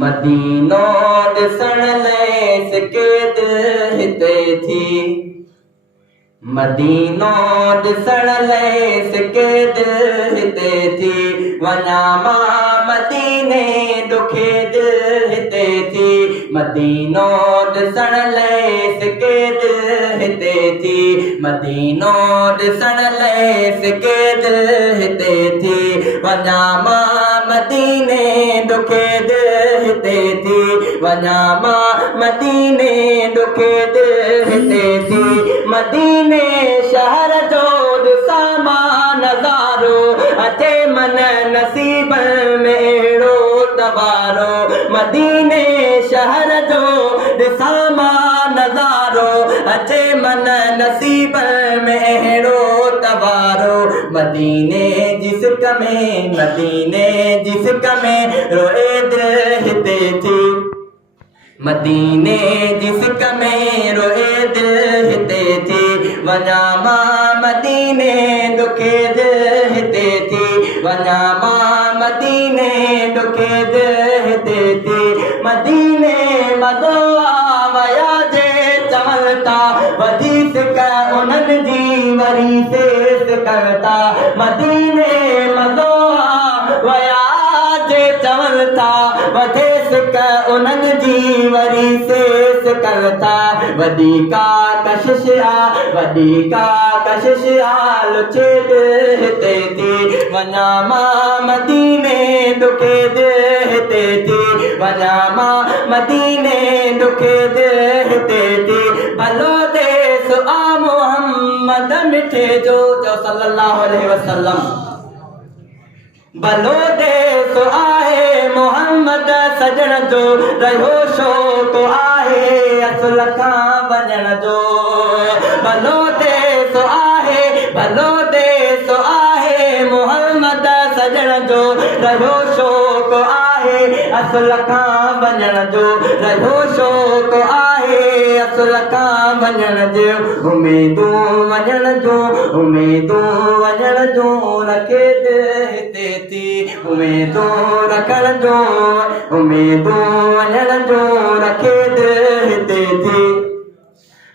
मदीनो ॾिसण लाइ सिके दिल हिते थी। मदीनो ॾिसण लाइ सिके दिल हिते थी। वञा मां मदीने ॾुखे दिल हिते थी। मदीनो ॾिसण लाइ सिके दिल हिते थी। मदीनो ॾिसण लाइ सिके दिल हिते थी। वञा मां मदीने ॾुखे दिल हिते थी। वञा मां मदीने ॾुखे दिल हिते थी। मदीने शहर जो ॾिसां मां नज़ारो, अचे मन नसीब में अहिड़ो तवारो। मदीने शहर जो ॾिसां मां नज़ारो, अचे मन नसीब में अहिड़ो तवारो। मदीने जी सिक में, मदीने जी सिक में रोए दिल हिते थी। मदीने जी सिक में रोए दिल हिते थी। वञा मां मदीने ॾुखे दिल हिते थी। वञा मां मदीने ॾुखे दिल हिते थी। मदीने मज़ो आ वया जे चवनि था, वधी सिक उन्हनि जी वरी सेस कनि था। मदीने मज़ो आ वया जे चवनि था, वधे सिक उन्हनि जी वरी सेस कनि था। वॾी का कशिश आ, वॾी का कशिश आ, लुचे दिल हिते थी। वञा मां मदीने ॾुखे दिल हिते थी। वञा मां मदीने ॾुखे दिल हिते थी। भलो देस आ मोहम्मद मिठे जो सल्लल्लाहु अलैहि वसल्लम। भलो देस आहे मोहम्मद सजण जो, रहियो शौक़ आहे असुल खां वञण जो। भलो देस आहे, भलो देस आहे मोहम्मद सजण जो, रहियो शौक़ आहे असुल खां वञण जो। रहियो शौक़ आहे असुल खां वञण जो। उमेदूं वञण जो, उमेदूं वञण जो, रखे दिल हिते थी। उमेदूं रखण जो, उमेदूं वञण जो, रखे दिल हिते थी।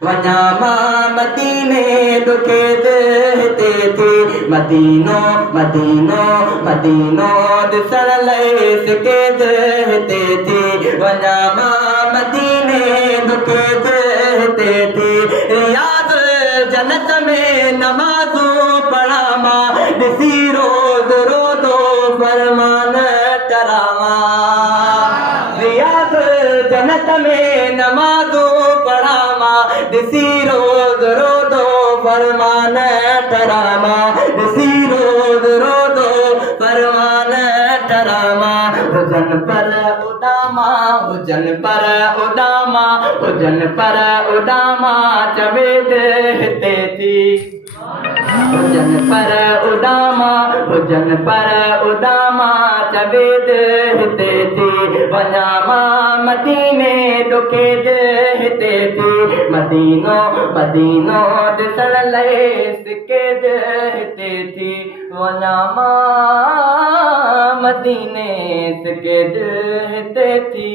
वञा मां मदीने ॾुखे दिल हिते थी। मदीनो मदीनो मदीनो ॾिसण लाइ सिके दिल हिते थी। वञा मां मदीने ॾुखे दिल हिते थी। रियाज़ जन्नत में नमाज़ूं पढ़ा मां, ॾिसी रोज़ रोज़ो फरमान टरावां। रियाज़ जन्नत में नमाज़ूं पढ़ा मां, ॾिसी रोज़ रोज़ो फरमान टरावां। ॾिसी रोज़ रोज़ो फरमान टरावां। हुजन पर उॾामा, हुजन पर उॾामा, हुजन पर उॾामा, चवे दिल हिते थी। हुजन पर उॾामा, हुजन पर उॾामा, चवे दिल हिते थी। वञा मां मदीने ॾुखे दिल हिते थी। मदीनो मदीनो ॾिसण लाइ सिके दिल हिते थी। वञा मां मदीने सिके दिल हिते थी।